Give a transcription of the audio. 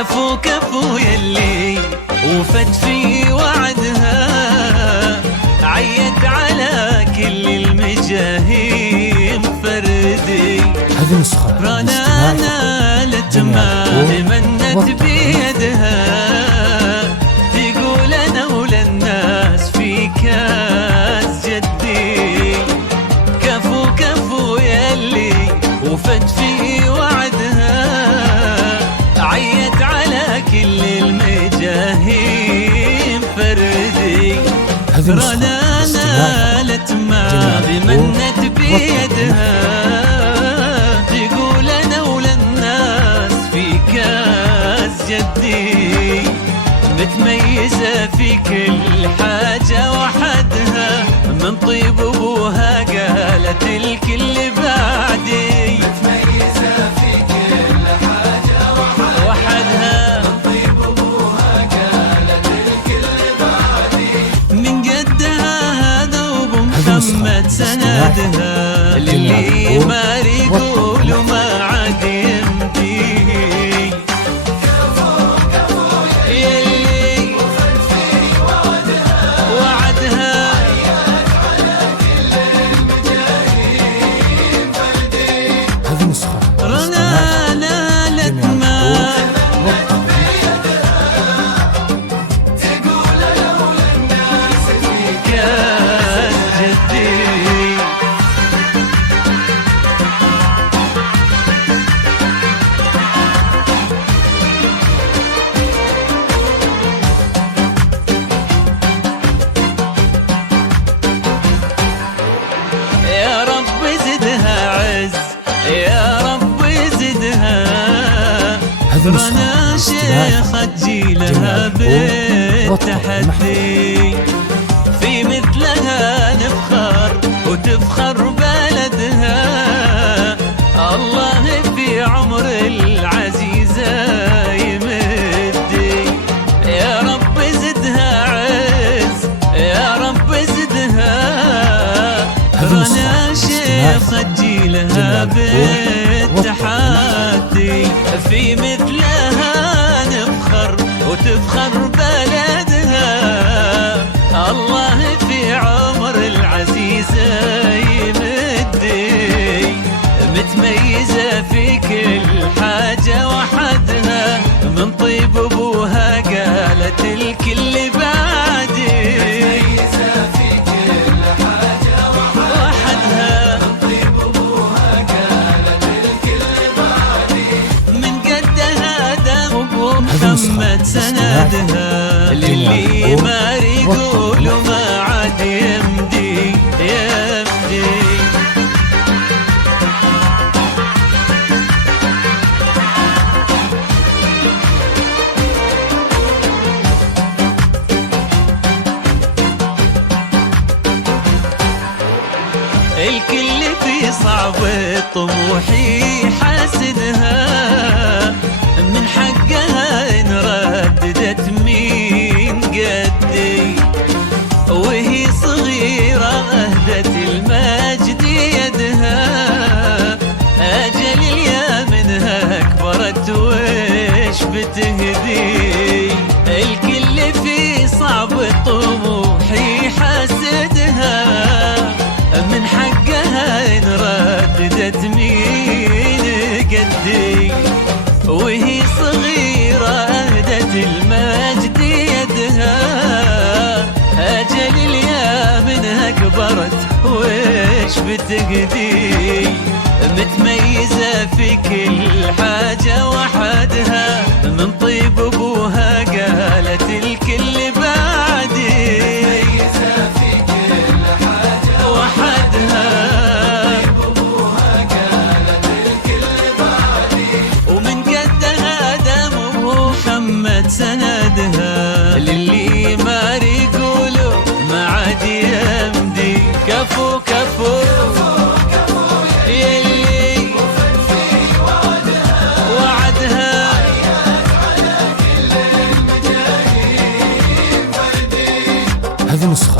كفو كفو يلي وفت في وعدها، عيت على كل المجاهيم فردي. هذه نسخة رانا نالت ما تمنت بيدها، تقول انا وللناس في كاس جدي. كفو كفو يلي وفت في وعدها، عيت على كل المجاهيم فردي. رانا نالت ما بمنت بيدها، تقول انا وللناس في كاس جدي. متميزة في كل حاجة وحدها، من طيب ابوها قالت الكل بعدي. متميزة في كل حاجة وحدها، من طيب ابوها قالت الكل بعدي. من قدها هذا ابو محمد سندها، للي ما يقول ما عاد يمدي. يلي وعدها هذه نسخة رنا نالت ما تقول لو للناس في كان جدي. يا رب زدها عز، يا رب زدها. رنا شيخة جيلها بالتحدي، في مثلها نفخر وتفخر بلدها. الله في عمر العزيزة يمدي. يا رب زدها عز، يا رب زدها. رنا شيخة جيلها بالتحدي، في مثلها نفخر وتفخر بلدها. الله في عمر العزيزة يمدي. متميزة في كل حاجة وحدها، من طيب ابوها قالت الكل بعدي. متميزة في كل حاجة وحدها، من طيب ابوها قالت الكل بعدي. من قدها دم ابو محمد سندها، للي ما يقول ما عاد يمدي يمدي. الكل في صعب طموحي حاسدها، من حقها إن رددت مين قدي. وهي صغيرة أهدت المجد يدها، أجل اليا منها كبرت وش بتهدي. الكل في صعب طموحي حاسدها، من حقها إن رددت مين قدي. وهي صغيرة أهدت المجد يدها، أجل اليا منها كبرت وش بتهدي. متميزة في كل حاجة وحدها، من طيب ابوها قالت الكل بعدي. متميزة في كل حاجة وحدها، ابوها قالت الكل بعدي. ومن قدها دم ابو محمد سندها، للي ما يقولوا ما عاد يمدي. كفو كفو يلي وعدها، هذه نسخة